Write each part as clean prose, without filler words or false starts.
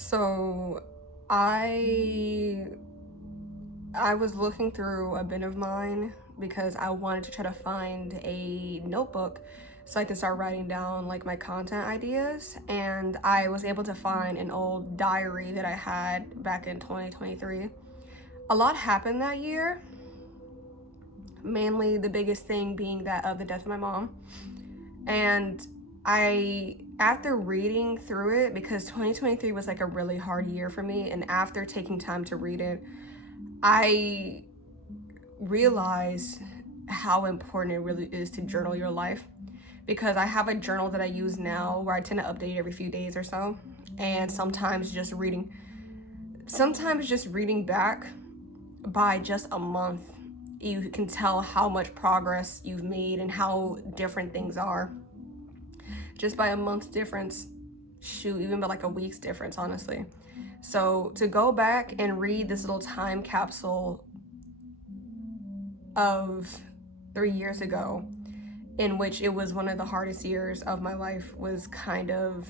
So I I was looking through a bin of mine because I wanted to try to find a notebook so I can start writing down like my content ideas, and I was able to find an old diary that I had back in 2023. A lot happened that year, mainly the biggest thing being that of the death of my mom. And after reading through it, because 2023 was like a really hard year for me, and after taking time to read it, I realized how important it really is to journal your life. Because I have a journal that I use now where I tend to update every few days or so. And sometimes just reading back by just a month, you can tell how much progress you've made and how different things are. Just by a month's difference, shoot, even by like a week's difference, honestly. So to go back and read this little time capsule of 3 years ago, in which it was one of the hardest years of my life, was kind of,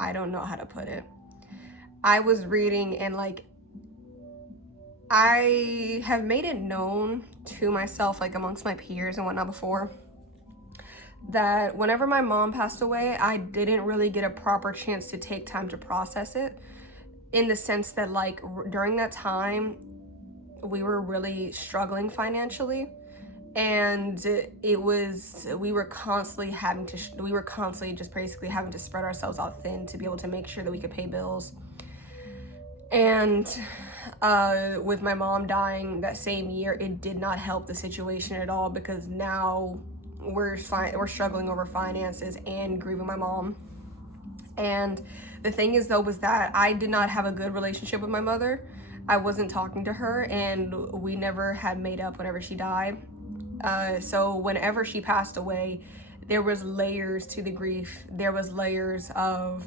I don't know how to put it. I was reading and like, I have made it known to myself, like amongst my peers and whatnot before, that whenever my mom passed away, I didn't really get a proper chance to take time to process it, in the sense that like during that time, we were really struggling financially, and we were constantly just basically having to spread ourselves out thin to be able to make sure that we could pay bills. And with my mom dying that same year, it did not help the situation at all, because now we're struggling over finances and grieving my mom. And the thing is though, was that I did not have a good relationship with my mother. I wasn't talking to her, and we never had made up whenever she died. So whenever she passed away, there was layers to the grief. There was layers of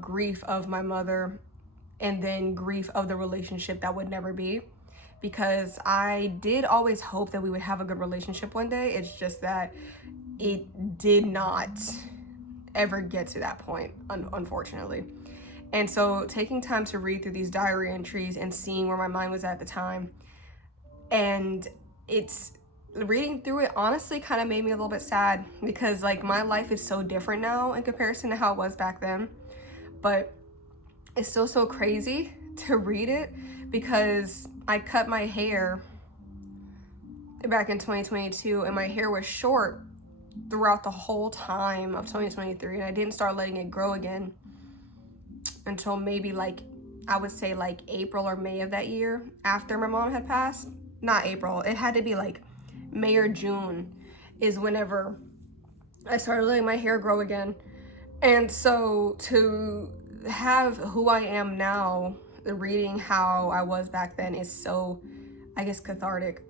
grief of my mother, and then grief of the relationship that would never be. Because I did always hope that we would have a good relationship one day. It's just that it did not ever get to that point, unfortunately. And so taking time to read through these diary entries and seeing where my mind was at the time, and it's reading through it honestly kind of made me a little bit sad, because like my life is so different now in comparison to how it was back then. But it's still so crazy to read it, because I cut my hair back in 2022, and my hair was short throughout the whole time of 2023, and I didn't start letting it grow again until maybe like, I would say like April or May of that year, after my mom had passed. Not April, it had to be like May or June is whenever I started letting my hair grow again. And so to have who I am now, reading how I was back then, is so, I guess, cathartic.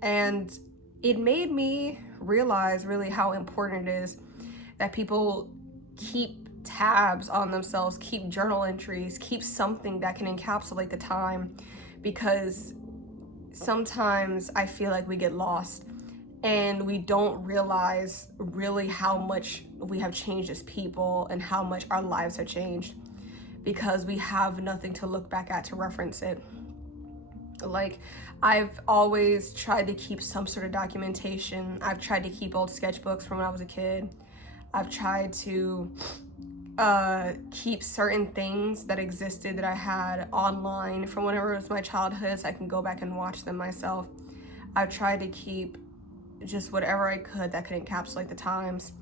And it made me realize really how important it is that people keep tabs on themselves, keep journal entries, keep something that can encapsulate the time. Because sometimes I feel like we get lost and we don't realize really how much we have changed as people and how much our lives have changed, because we have nothing to look back at to reference it. Like, I've always tried to keep some sort of documentation. I've tried to keep old sketchbooks from when I was a kid. I've tried to keep certain things that existed that I had online from whenever it was my childhood, so I can go back and watch them myself. I've tried to keep just whatever I could that could encapsulate the times.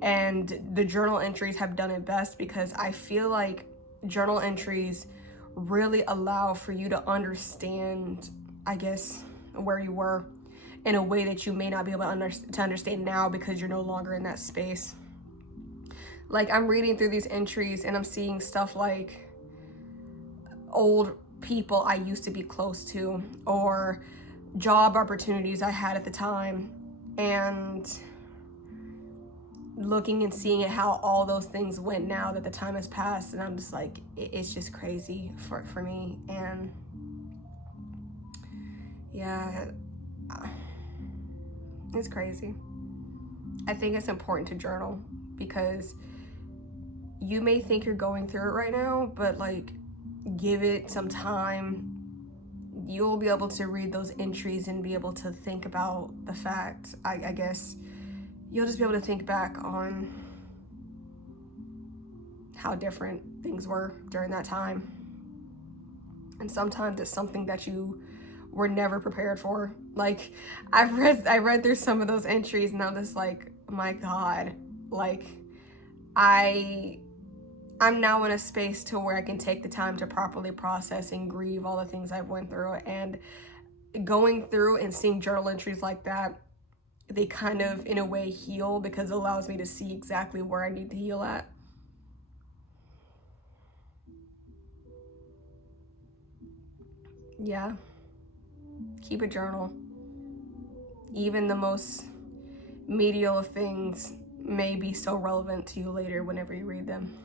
And the journal entries have done it best, because I feel like journal entries really allow for you to understand, I guess, where you were in a way that you may not be able to understand now, because you're no longer in that space. Like, I'm reading through these entries and I'm seeing stuff like old people I used to be close to, or job opportunities I had at the time, and looking and seeing at how all those things went now that the time has passed. And I'm just like, it's just crazy for me. And yeah, it's crazy. I think it's important to journal because you may think you're going through it right now, but like, give it some time. You'll be able to read those entries and be able to think about the fact, I guess, you'll just be able to think back on how different things were during that time. And sometimes it's something that you were never prepared for. Like, I read through some of those entries and I'm just like, my God, like, I'm now in a space to where I can take the time to properly process and grieve all the things I've went through. And going through and seeing journal entries like that, they kind of in a way heal because it allows me to see exactly where I need to heal at. Yeah, keep a journal. Even the most medial of things may be so relevant to you later whenever you read them.